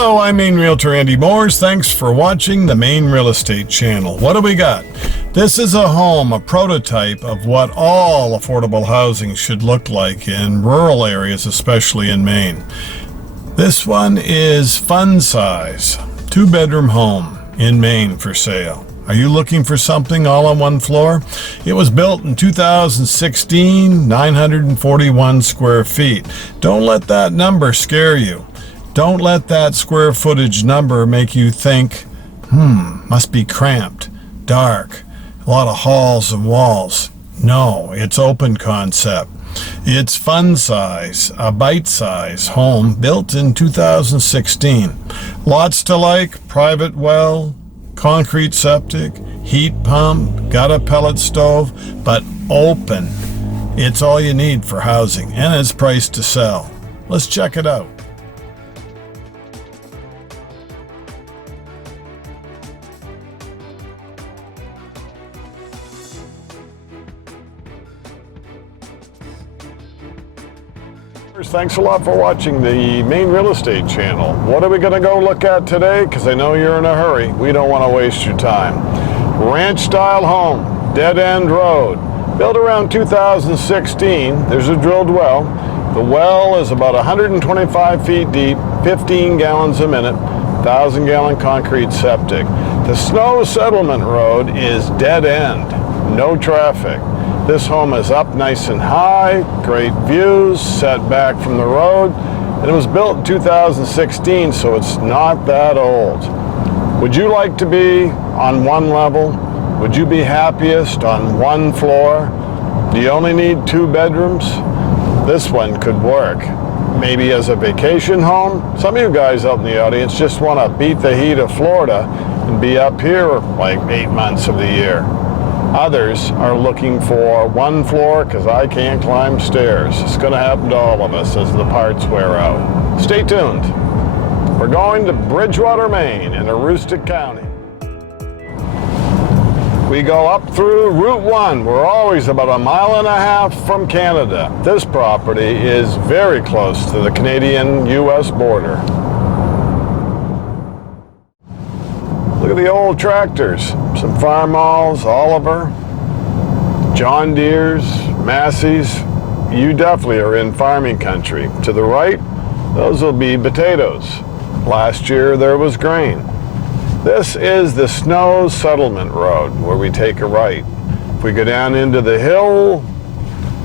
Hello, I'm Maine Realtor Andy Moores. Thanks for watching the Maine Real Estate Channel. What do we got? This is a home, a prototype of what all affordable housing should look like in rural areas, especially in Maine. This one is fun size, 2-bedroom home in Maine for sale. Are you looking for something all on one floor? It was built in 2016, 941 square feet. Don't let that number scare you. Don't let that square footage number make you think, must be cramped, dark, a lot of halls and walls. No, it's open concept. It's fun size, a bite-size home built in 2016. Lots to like, private well, concrete septic, heat pump, got a pellet stove, but open. It's all you need for housing, and it's priced to sell. Let's check it out. Thanks a lot for watching the Maine Real Estate Channel. What are we going to go look at today? Because I know you're in a hurry. We don't want to waste your time. Ranch-style home, dead-end road. Built around 2016. There's a drilled well. The well is about 125 feet deep, 15 gallons a minute, 1,000-gallon concrete septic. The snow settlement road is dead-end, no traffic. This home is up nice and high, great views, set back from the road, and it was built in 2016, so it's not that old. Would you like to be on one level? Would you be happiest on one floor? Do you only need 2 bedrooms? This one could work. Maybe as a vacation home. Some of you guys out in the audience just want to beat the heat of Florida and be up here like 8 months of the year. Others are looking for one floor because I can't climb stairs. It's going to happen to all of us as the parts wear out. Stay tuned. We're going to Bridgewater, Maine in Aroostook County. We go up through Route 1. We're always about 1.5 miles from Canada. This property is very close to the Canadian-US border. Look at the old tractors. Some Farmalls, Oliver, John Deere's, Massey's. You definitely are in farming country. To the right, those will be potatoes. Last year there was grain. This is the Snow Settlement Road where we take a right. If we go down into the hill,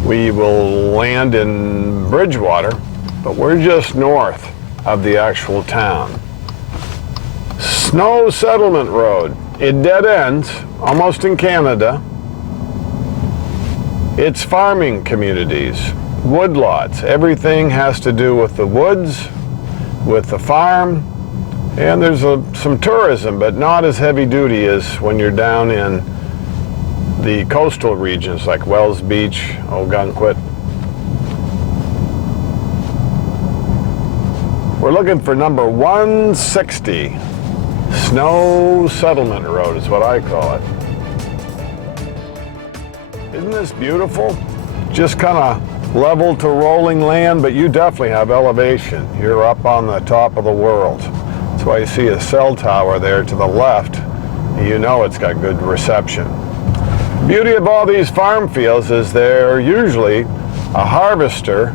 we will land in Bridgewater, but we're just north of the actual town. Snow Settlement Road. It dead ends, almost in Canada. It's farming communities, woodlots. Everything has to do with the woods, with the farm, and there's some tourism, but not as heavy duty as when you're down in the coastal regions like Wells Beach, Ogunquit. We're looking for number 160. Snow Settlement Road is what I call it. Isn't this beautiful? Just kind of level to rolling land, but you definitely have elevation. You're up on the top of the world. That's why you see a cell tower there to the left. You know it's got good reception. The beauty of all these farm fields is they're usually a harvester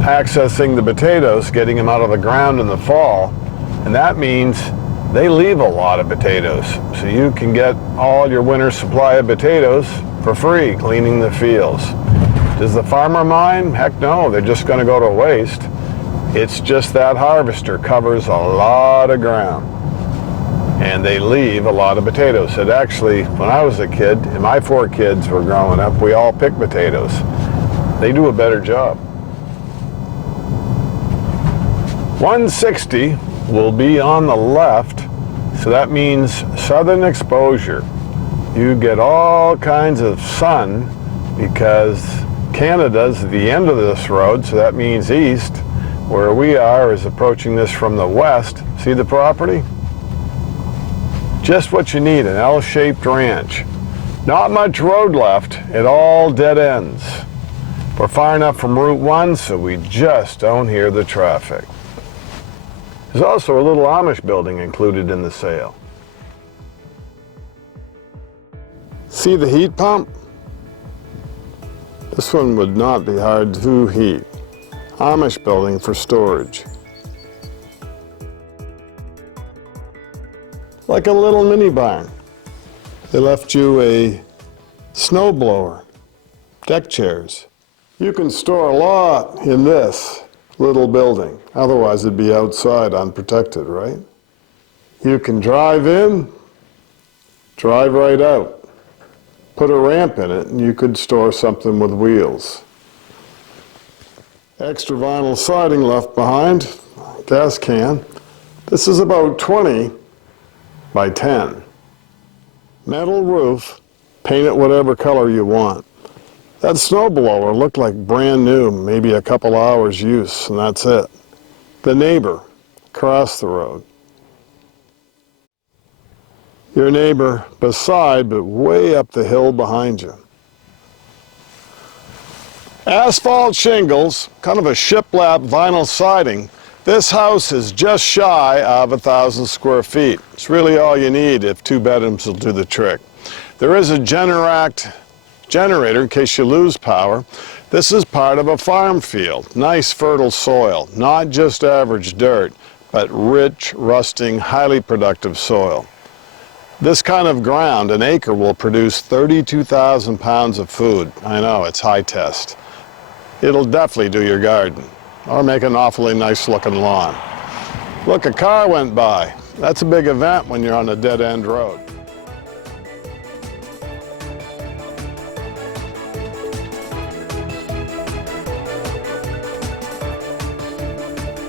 accessing the potatoes, getting them out of the ground in the fall, and that means they leave a lot of potatoes, so you can get all your winter supply of potatoes for free cleaning the fields. Does the farmer mind? Heck no, they're just going to go to waste. It's just that harvester covers a lot of ground, and they leave a lot of potatoes. It actually, when I was a kid, and my 4 kids were growing up, we all picked potatoes. They do a better job. 160 will be on the left, so that means southern exposure. You get all kinds of sun because Canada's at the end of this road, so that means east. Where we are is approaching this from the west. See the property? Just what you need, an L-shaped ranch. Not much road left, it all dead ends. We're far enough from Route 1 so we just don't hear the traffic. There's also a little Amish building included in the sale. See the heat pump? This one would not be hard to heat. Amish building for storage. Like a little mini barn. They left you a snow blower, deck chairs. You can store a lot in this little building. Otherwise it'd be outside unprotected, right? You can drive in, drive right out. Put a ramp in it and you could store something with wheels. Extra vinyl siding left behind, gas can. This is about 20 by 10. Metal roof, paint it whatever color you want. That snowblower looked like brand new, maybe a couple hours use, and that's it. The neighbor across the road. Your neighbor beside, but way up the hill behind you. Asphalt shingles, kind of a shiplap vinyl siding. This house is just shy of 1,000 square feet. It's really all you need if 2 bedrooms will do the trick. There is a Generac generator in case you lose power. This is part of a farm field. Nice fertile soil, not just average dirt, but rich, rusting, highly productive soil. This kind of ground, an acre, will produce 32,000 pounds of food. I know, it's high test. It'll definitely do your garden, or make an awfully nice looking lawn. Look, a car went by. That's a big event when you're on a dead-end road.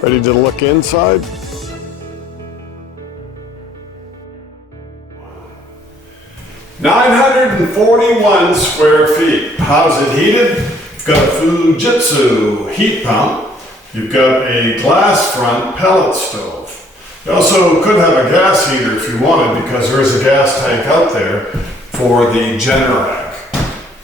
Ready to look inside? "941 square feet. How's it heated? You've got a Fujitsu heat pump. You've got a glass front pellet stove. You also could have a gas heater if you wanted, because there is a gas tank out there for the Generac.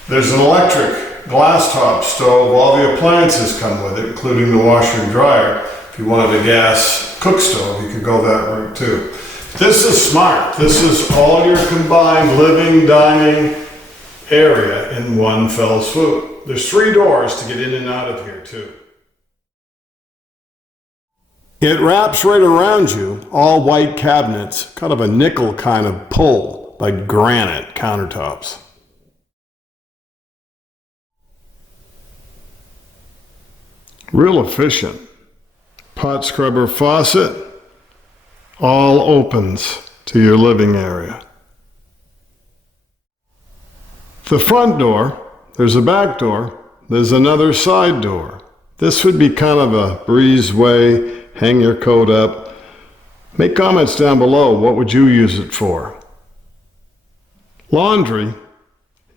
There's an electric glass top stove. All the appliances come with it, including the washer and dryer. If you wanted a gas cook stove, you could go that route too. This is smart. This is all your combined living, dining area in one fell swoop. There's 3 doors to get in and out of here too. It wraps right around you, all white cabinets, kind of a nickel kind of pull, like granite countertops. Real efficient. Pot scrubber faucet, all opens to your living area. The front door, there's a back door, there's another side door. This would be kind of a breezeway, hang your coat up. Make comments down below, what would you use it for? Laundry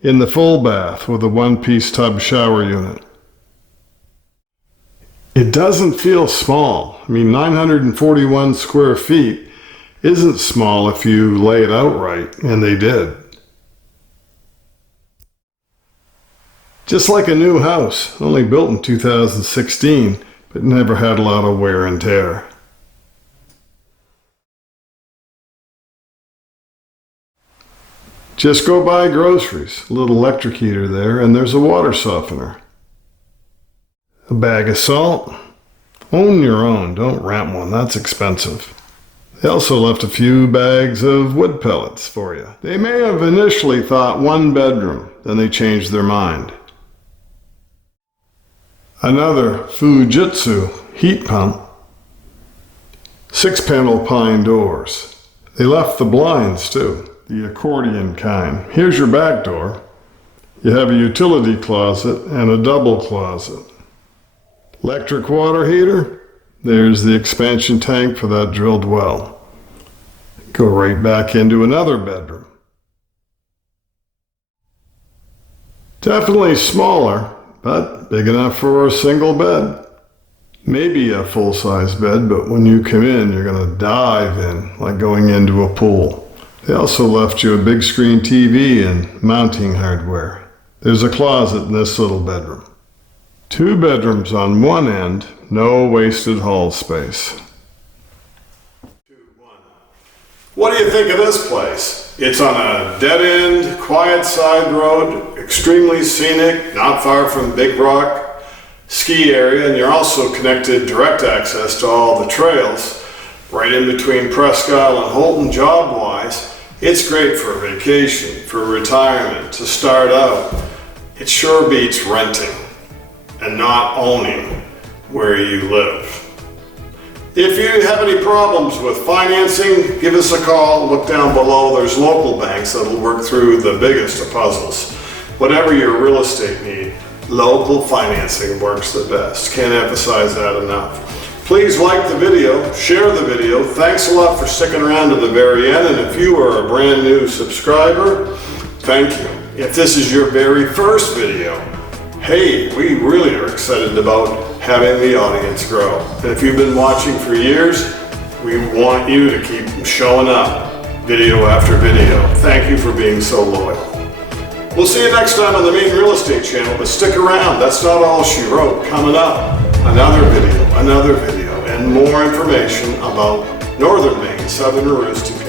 in the full bath with a 1-piece tub shower unit. It doesn't feel small. I mean, 941 square feet isn't small if you lay it out right, and they did. Just like a new house, only built in 2016, but never had a lot of wear and tear. Just go buy groceries, a little electric heater there, and there's a water softener. A bag of salt. Own your own, don't rent one, that's expensive. They also left a few bags of wood pellets for you. They may have initially thought 1 bedroom, then they changed their mind. Another Fujitsu heat pump. 6-panel pine doors. They left the blinds too, the accordion kind. Here's your back door. You have a utility closet and a double closet. Electric water heater. There's the expansion tank for that drilled well. Go right back into another bedroom. Definitely smaller, but big enough for a single bed. Maybe a full-size bed, but when you come in, you're going to dive in, like going into a pool. They also left you a big screen TV and mounting hardware. There's a closet in this little bedroom. 2 bedrooms on one end, no wasted hall space. What do you think of this place? It's on a dead-end, quiet side road, extremely scenic, not far from Big Rock ski area, and you're also connected direct access to all the trails right in between Presque Isle and Holton job-wise. It's great for vacation, for retirement, to start out. It sure beats renting and not owning where you live. If you have any problems with financing, give us a call. Look down below. There's local banks that'll work through the biggest of puzzles. Whatever your real estate need, local financing works the best. Can't emphasize that enough. Please like the video, share the video. Thanks a lot for sticking around to the very end. And if you are a brand new subscriber, thank you. If this is your very first video, hey, we really are excited about having the audience grow. And if you've been watching for years, we want you to keep showing up video after video. Thank you for being so loyal. We'll see you next time on the Maine Real Estate Channel, but stick around. That's not all she wrote. Coming up, another video, and more information about northern Maine, southern Aroostook,